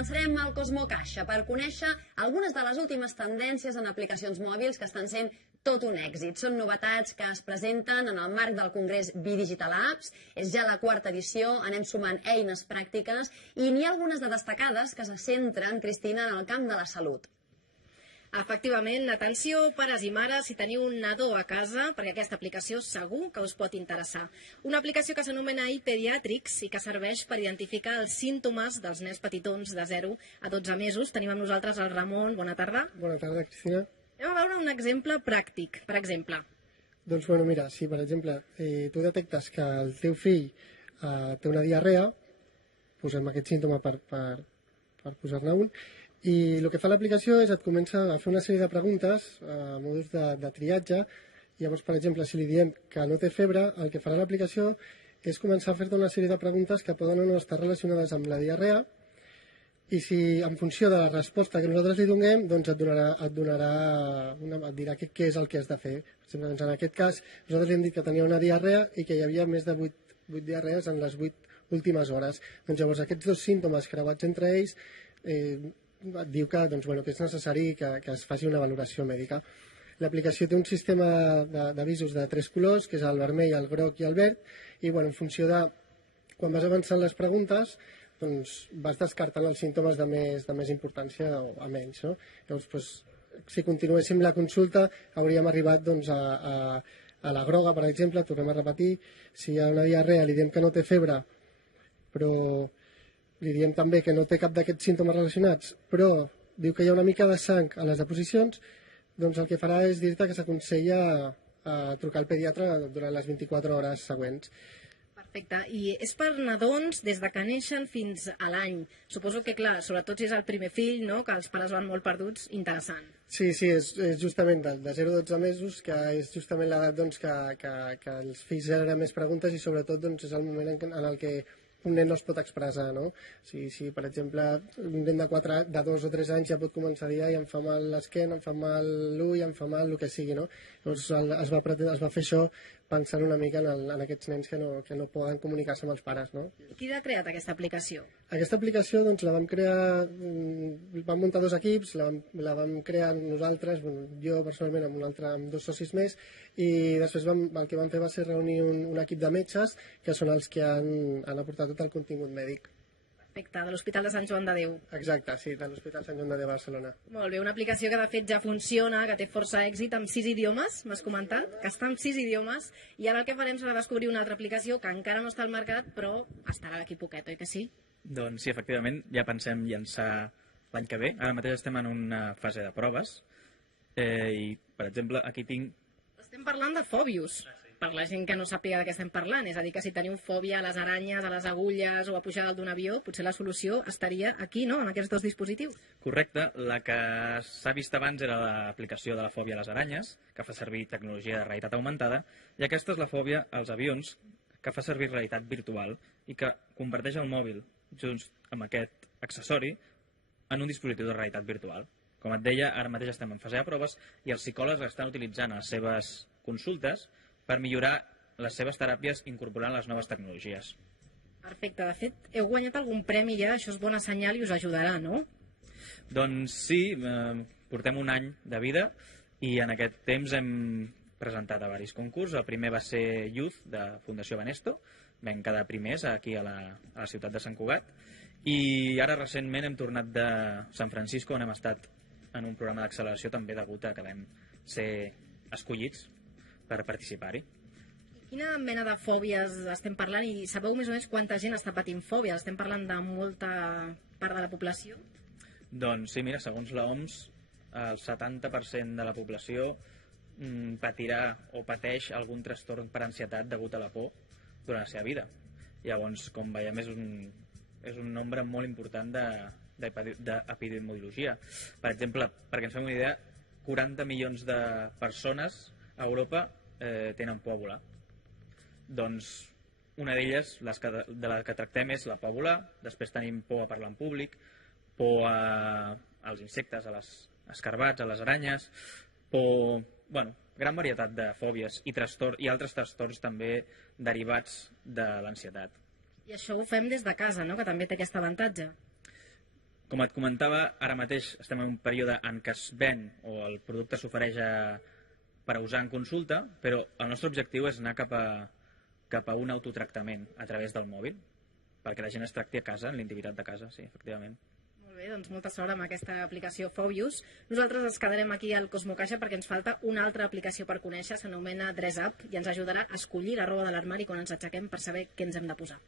començarem al Cosmo Caixa per conèixer algunes de les últimes tendències en aplicacions mòbils que estan sent tot un èxit. Són novetats que es presenten en el marc del Congrés Bidigital Apps. És ja la quarta edició, anem sumant eines pràctiques i n'hi ha algunes de destacades que se centren, Cristina, en el camp de la salut. Efectivament, atenció, pares i mares, si teniu un nadó a casa, perquè aquesta aplicació segur que us pot interessar. Una aplicació que s'anomena iPediatrics i que serveix per identificar els símptomes dels nens petitons de 0 a 12 mesos. Tenim amb nosaltres el Ramon. Bona tarda. Bona tarda, Cristina. Anem a veure un exemple pràctic, per exemple. Doncs, bueno, mira, si per exemple tu detectes que el teu fill té una diarrea, posem aquest símptoma per posar-ne un, i el que fa l'aplicació és et comença a fer una sèrie de preguntes a modus de triatge. Llavors, per exemple, si li diem que no té febre, el que farà l'aplicació és començar a fer-te una sèrie de preguntes que poden o no estar relacionades amb la diarrea, i si en funció de la resposta que nosaltres li donem, doncs et dirà què és el que has de fer. Per exemple, doncs en aquest cas, nosaltres li hem dit que tenia una diarrea i que hi havia més de 8 diarrees en les 8 últimes hores. Doncs llavors aquests dos símptomes creuats entre ells et diu que és necessari que es faci una valoració mèdica. L'aplicació té un sistema d'avisos de 3 colors, que és el vermell, el groc i el verd, i en funció de quan vas avançant les preguntes vas descartant els símptomes de més importància o a menys. Llavors, si continuéssim la consulta, hauríem arribat a la groga, per exemple, tornem a repetir, si hi ha una diarrea li diem que no té febre, però li diem també que no té cap d'aquests símptomes relacionats, però diu que hi ha una mica de sang a les deposicions, doncs el que farà és dir-te que s'aconsella trucar al pediatre durant les 24 hores següents. Perfecte. I és per nadons des de que neixen fins a l'any. Suposo que, clar, sobretot si és el primer fill, que els pares van molt perduts, interessant. Sí, és justament de 0 a 12 mesos, que és justament l'edat que els fills generen més preguntes i sobretot és el moment en el que un nen no es pot expressar, no? Si per exemple, un nen de 2 o 3 anys ja pot començar a dir em fa mal l'esquena, em fa mal l'ull, em fa mal el que sigui, no? Llavors es va fer això pensant una mica en aquests nens que no poden comunicar-se amb els pares, no? Qui ha creat aquesta aplicació? Aquesta aplicació la vam crear, vam muntar 2 equips, la vam crear nosaltres, jo personalment amb 2 socis més, i després el que vam fer va ser reunir un equip de metges que són els que han aportat tot el contingut mèdic. Perfecte, de l'Hospital de Sant Joan de Déu. Exacte, sí, de l'Hospital Sant Joan de Déu de Barcelona. Molt bé, una aplicació que de fet ja funciona, que té força èxit amb 6 idiomes, m'has comentat, que està amb 6 idiomes, i ara el que farem serà descobrir una altra aplicació que encara no està al mercat, però estarà d'aquí poquet, oi que sí? Doncs sí, efectivament, ja pensem llançar l'any que ve. Ara mateix estem en una fase de proves i, per exemple, aquí tinc... Estem parlant de Fobius. Per la gent que no sàpiga de què estem parlant, és a dir, que si teniu fòbia a les aranyes, a les agulles o a pujar dalt d'un avió, potser la solució estaria aquí, no?, en aquests 2 dispositius. Correcte. La que s'ha vist abans era l'aplicació de la fòbia a les aranyes, que fa servir tecnologia de realitat augmentada, i aquesta és la fòbia als avions, que fa servir realitat virtual i que converteix el mòbil, just amb aquest accessori, en un dispositiu de realitat virtual. Com et deia, ara mateix estem en fase de proves i els psicòlegs estan utilitzant a les seves consultes per millorar les seves teràpies incorporant les noves tecnologies. Perfecte. De fet, heu guanyat algun premi ja, això és bona senyal i us ajudarà, no? Doncs sí, portem un any de vida i en aquest temps hem presentat a diversos concursos. El primer va ser Youth, de Fundació Banesto. Vam quedar primers aquí a la ciutat de Sant Cugat. I ara recentment hem tornat de San Francisco, on hem estat en un programa d'acceleració també degut a que vam ser escollits per participar-hi. Quina mena de fòbies estem parlant i sabeu més o menys quanta gent està patint fòbies? Estem parlant de molta part de la població? Doncs sí, mira, segons l'OMS, el 70% de la població patirà o pateix algun trastorn per ansietat degut a la por durant la seva vida. Llavors, com veiem, és un nombre molt important d'epidemiologia. Per exemple, perquè ens fem una idea, 40 milions de persones a Europa tenen por a volar. Doncs una d'elles, de les que tractem, és la por a volar. Després tenim por a parlar en públic, por als insectes, a les escarbats, a les aranyes, por... gran varietat de fòbies i altres trastorns també derivats de l'ansietat. I això ho fem des de casa, no?, que també té aquest avantatge. Com et comentava, ara mateix estem en un període en què es ven o el producte s'ofereix per a usar en consulta, però el nostre objectiu és anar cap a un autotractament a través del mòbil, perquè la gent es tracti a casa, en l'intimitat de casa, sí, efectivament. Molt bé, doncs molta sort amb aquesta aplicació Fobius. Nosaltres ens quedarem aquí al Cosmocaixa perquè ens falta una altra aplicació per conèixer, s'anomena Dress Up i ens ajudarà a escollir la roba de l'armari quan ens aixequem per saber què ens hem de posar.